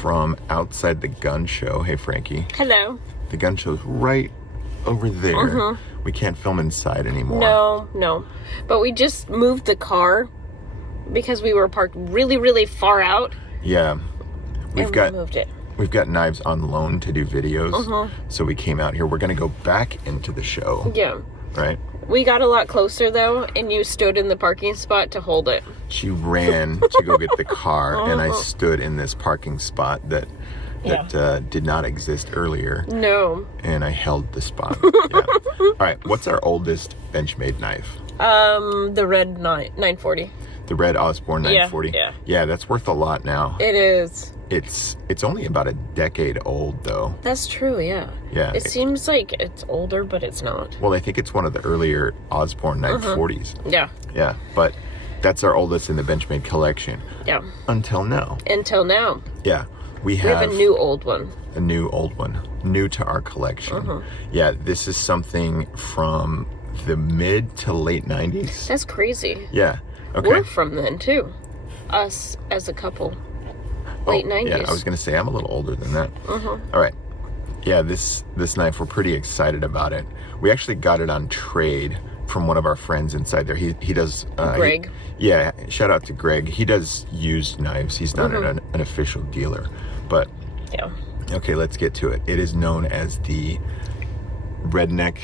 from outside the gun show. Hey, Frankie. Hello. The gun show's right over there. Mm-hmm. We can't film inside anymore. No. But we just moved the car because we were parked really, really far out. Yeah. We moved it. We've got knives on loan to do videos. So we came out here. We're going to go back into the show. Yeah. Right? We got a lot closer, though, and you stood in the parking spot to hold it. She ran to go get the car, and I stood in this parking spot that did not exist earlier. No. And I held the spot. Yeah. All right. What's our oldest Benchmade knife? The red 940. The red Osborne 940? Yeah, that's worth a lot now. It is. It's only about a decade old, though. That's true, yeah. Yeah. It seems like it's older, but it's not. Well, I think it's one of the earlier Osborne 940s. Yeah. Yeah, but that's our oldest in the Benchmade collection. Yeah. Until now. Yeah. We have a new old one. A new old one. New to our collection. Yeah, this is something from the mid to late 90s. That's crazy. Yeah. Okay. We're from then, too. Us as a couple. Late 90s. Yeah, I was going to say, I'm a little older than that. All right. Yeah, this knife, we're pretty excited about it. We actually got it on trade from one of our friends inside there. He does... Greg? Shout out to Greg. He does used knives. He's not an official dealer. But... Yeah. Okay, let's get to it. It is known as the Redneck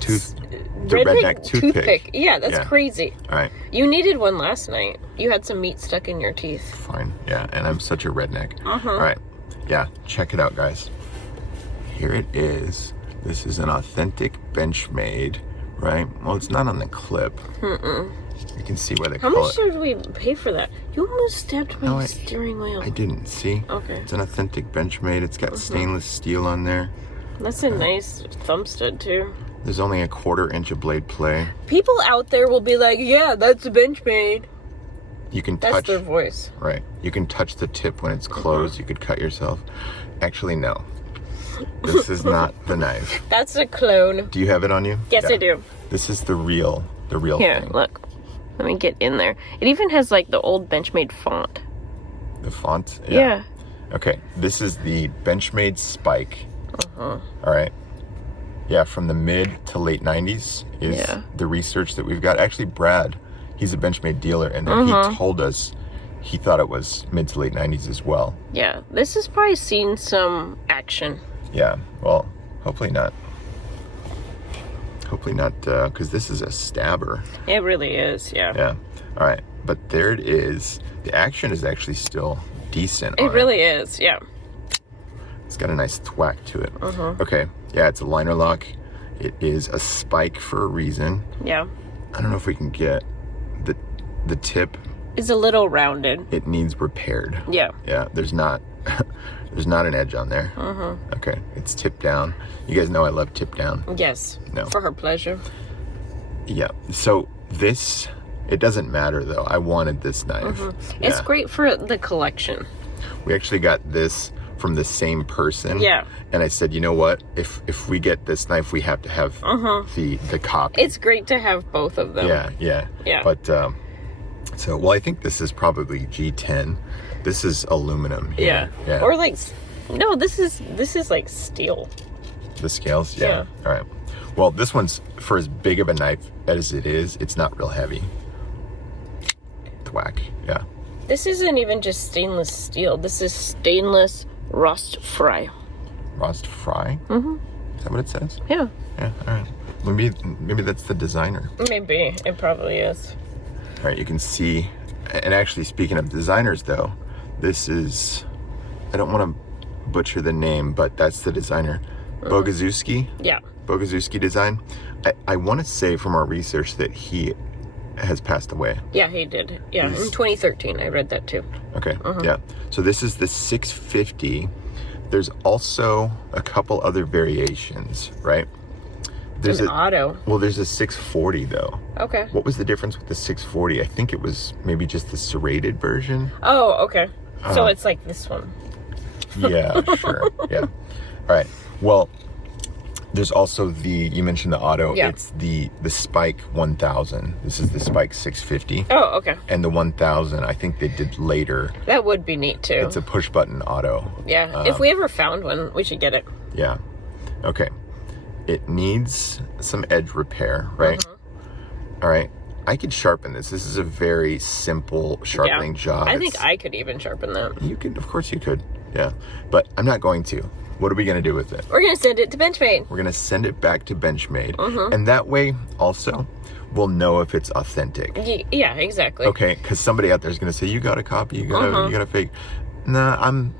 Toothpick. Yeah, that's crazy. All right. You needed one last night. You had some meat stuck in your teeth. Fine. Yeah, and I'm such a redneck. All right. Yeah, check it out, guys. Here it is. This is an authentic Benchmade, right? Well, it's not on the clip. You can see where they call it. How much did we pay for that? You almost stabbed my steering wheel. I didn't. See? Okay. It's an authentic Benchmade. It's got stainless steel on there. That's a nice thumb stud, too. There's only a 1/4 inch of blade play. People out there will be like, yeah, that's a Benchmade. You can touch. That's their voice. Right. You can touch the tip when it's closed. You could cut yourself. Actually, no. This is not the knife. That's a clone. Do you have it on you? Yes, I do. This is the real Here, thing. Look. Let me get in there. It even has like the old Benchmade font. The font? Yeah. Okay. This is the Benchmade Spike. All right. Yeah, from the mid to late 90s is the research that we've got. Actually, Brad, he's a Benchmade dealer, and he told us he thought it was mid to late 90s as well. Yeah, this has probably seen some action. Yeah, well, hopefully not. Hopefully not, because this is a stabber. It really is, yeah. Yeah, all right. But there it is. The action is actually still decent. It really is, yeah. It's got a nice thwack to it. Okay, yeah, it's a liner lock. It is a spike for a reason. Yeah. I don't know if we can get the tip. It's a little rounded. It needs repaired. Yeah. Yeah, there's not an edge on there. Okay, it's tipped down. You guys know I love tip down. Yes. No. For her pleasure. Yeah. So this, it doesn't matter though. I wanted this knife. Yeah. It's great for the collection. We actually got this from the same person. Yeah. And I said, you know what? If we get this knife, we have to have the copy. It's great to have both of them. Yeah. But so, well, I think this is probably G10. This is aluminum here. Yeah. Or like, no, this is like steel. The scales? Yeah. All right. Well, this one's, for as big of a knife as it is, it's not real heavy. Thwack. Yeah. This isn't even just stainless steel. This is stainless rust fry. Rust fry? Is that what it says? Yeah. Yeah. All right. Maybe that's the designer. Maybe. It probably is. All right, you can see, and actually speaking of designers though, this is, I don't want to butcher the name, but that's the designer. Bogazuski? Yeah. Bogazuski Design. I want to say from our research that he has passed away. Yeah, he did. Yeah, in 2013, I read that too. Okay, yeah. So this is the 650. There's also a couple other variations, right? There's an auto. Well, there's a 640 though. Okay. What was the difference with the 640? I think it was maybe just the serrated version. Oh, okay. So it's like this one. Yeah, sure. Yeah. All right. Well, There's also you mentioned the auto. Yeah. It's the Spike 1000. This is the Spike 650. Oh, okay. And the 1000, I think they did later. That would be neat too. It's a push button auto. Yeah. If we ever found one, we should get it. Yeah. Okay. It needs some edge repair, right? All right. I could sharpen this. This is a very simple sharpening job. I think I could even sharpen that. You could, of course you could. Yeah. But I'm not going to. What are we going to do with it? We're going to send it to Benchmade. We're going to send it back to Benchmade. And that way, also, we'll know if it's authentic. Yeah, exactly. Okay, because somebody out there is going to say, you got a copy, you got a fake. Nah, I'm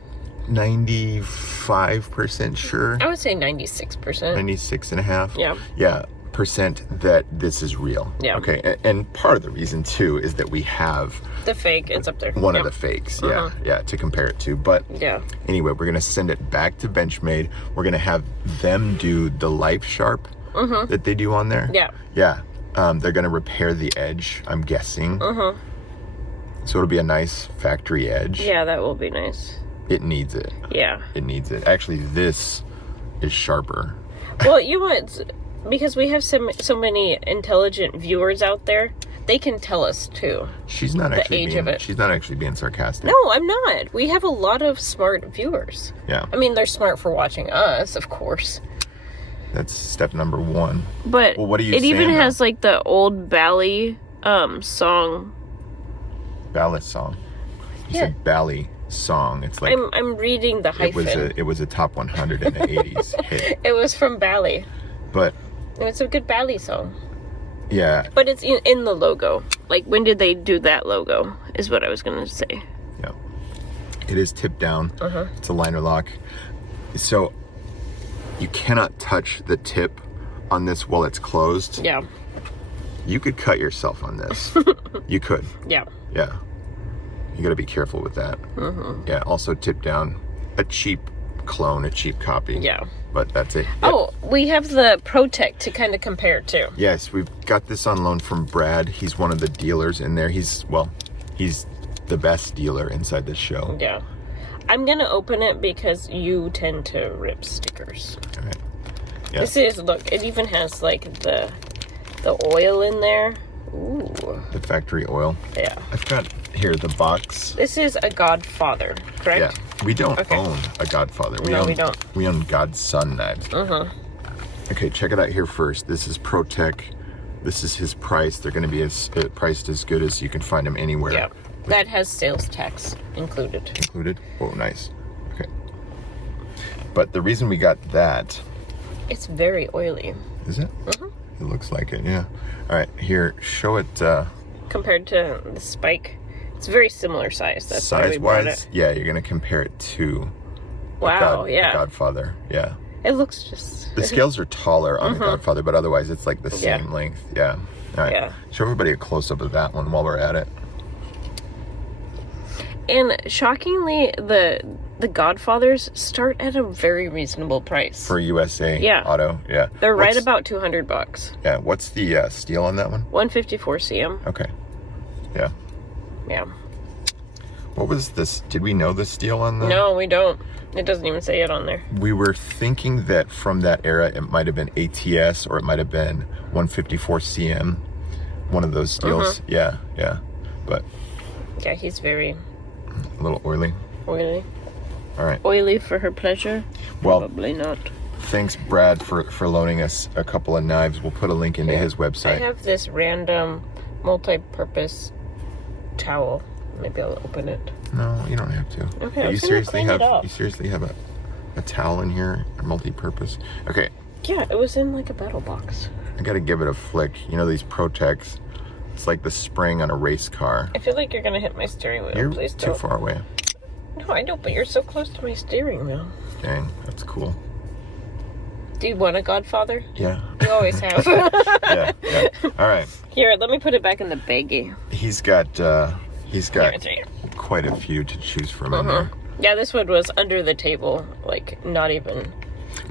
95% sure. I would say 96%. 96 and a half. Yeah. Yeah, percent that this is real. Yeah. Okay, and part of the reason, too, is that we have... The fake, it's up there. One of the fakes, yeah, to compare it to. But anyway, we're going to send it back to Benchmade. We're going to have them do the Life Sharp that they do on there. Yeah. Yeah. They're going to repair the edge, I'm guessing. So it'll be a nice factory edge. Yeah, that will be nice. It needs it. Yeah. It needs it. Actually, this is sharper. Well, you know what? Because we have so many intelligent viewers out there, they can tell us too. She's not actually being sarcastic. No, I'm not. We have a lot of smart viewers. Yeah. I mean, they're smart for watching us, of course. That's step number one. But well, what are you it saying, even has like the old Bally song. Ballad song. You said Bally song. It's like I'm reading the hyphen. It was a top 100 in the 80s hit. It was from Bally. But it's a good Bally song. Yeah. But it's in the logo. Like, when did they do that logo, is what I was going to say. Yeah. It is tipped down. It's a liner lock. So, you cannot touch the tip on this while it's closed. Yeah. You could cut yourself on this. You could. Yeah. Yeah. You got to be careful with that. Yeah. Also, tipped down. A cheap clone, a cheap copy. Yeah. But that's it. Yep. Oh, we have the Protect to kind of compare to. Yes, we've got this on loan from Brad. He's one of the dealers in there. He's the best dealer inside this show. Yeah. I'm going to open it because you tend to rip stickers. All right. Yeah. This is, look, it even has like the oil in there. Ooh. The factory oil. Yeah. I've got here the box. This is a Godfather, correct? Yeah. We don't own a Godfather. We don't. We own Godson knives. Okay, check it out here first. This is ProTech. This is his price. They're going to be priced as good as you can find them anywhere. Yeah. That has sales tax included. Included? Oh, nice. Okay. But the reason we got that... It's very oily. Is it? It looks like it, yeah. All right, here, show it... Compared to the Spike, it's very similar size. That's why we brought it. Yeah, you're going to compare it to... Wow, the Godfather, yeah. It looks just... The scales are taller on the Godfather, but otherwise it's like the same length, yeah. All right, show everybody a close-up of that one while we're at it. And shockingly, the Godfathers start at a very reasonable price. For USA Auto, yeah. They're right about $200. Yeah, what's the steel on that one? 154 cm. Okay, yeah. Yeah. What was this? Did we know the steel on the... No, we don't. It doesn't even say it on there. We were thinking that from that era, it might have been ATS or it might have been 154 cm. One of those steels. Yeah. But... Yeah, he's very... A little oily. Oily. All right. Oily for her pleasure? Well, probably not. Thanks, Brad, for loaning us a couple of knives. We'll put a link into his website. I have this random multi-purpose towel. Maybe I'll open it. No, you don't have to. Okay, you seriously have a towel in here, a multi-purpose. Okay. Yeah, it was in like a battle box. I gotta give it a flick. You know these Protects. It's like the spring on a race car. I feel like you're gonna hit my steering wheel. You're Please too don't. far away. No, I know, but you're so close to my steering wheel. Dang, that's cool. Do you want a Godfather? Yeah. You always have. yeah. All right. Here, let me put it back in the baggie. He's got quite a few to choose from in there. Yeah, this one was under the table, like not even.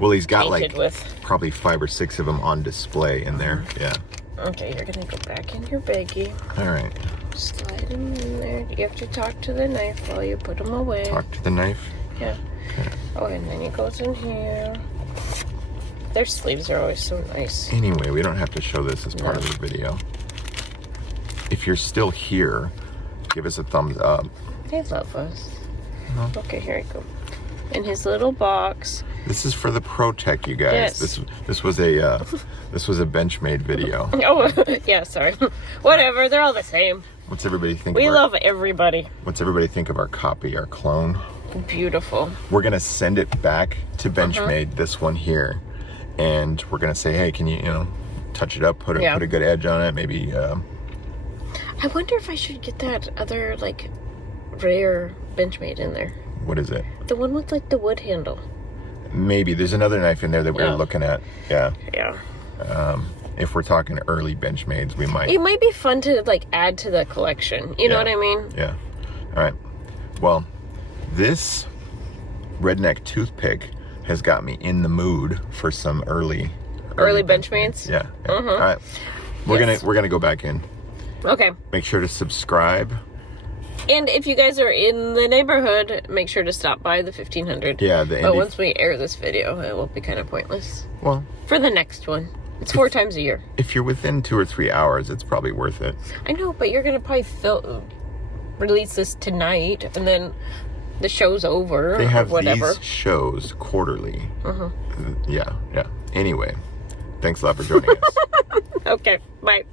Well, he's got like with. Probably 5 or 6 of them on display in there. Yeah. Okay, you're gonna go back in your baggie. All right. Slide them in there. You have to talk to the knife while you put them away. Talk to the knife? Yeah. Okay. Oh, and then it goes in here. Their sleeves are always so nice. Anyway, we don't have to show this as part of the video. If you're still here, give us a thumbs up. They love us. Okay, here we go. In his little box. This is for the Pro-Tech, you guys. Yes. This was a Benchmade video. Oh, yeah, sorry. Whatever, they're all the same. What's everybody think? We love everybody. What's everybody think of our copy, our clone? Beautiful. We're gonna send it back to Benchmade, this one here, and we're gonna say, hey, can you touch it up, put a good edge on it, maybe. I wonder if I should get that other rare Benchmade in there. What is it? The one with the wood handle. Maybe there's another knife in there that we were looking at. Yeah. Yeah. If we're talking early Benchmades, we might. It might be fun to add to the collection. You know what I mean? Yeah. All right. Well, this Redneck Toothpick has got me in the mood for some early Benchmades. Yeah. All right. We're gonna go back in. Okay. Make sure to subscribe. And if you guys are in the neighborhood, make sure to stop by the 1500. Yeah, but once we air this video, it will be kind of pointless. Well, for the next one. It's 4 times a year. If you're within 2 or 3 hours, it's probably worth it. I know, but you're going to probably release this tonight, and then the show's over. They have whatever. these shows quarterly. Yeah. Anyway, thanks a lot for joining us. Okay, bye.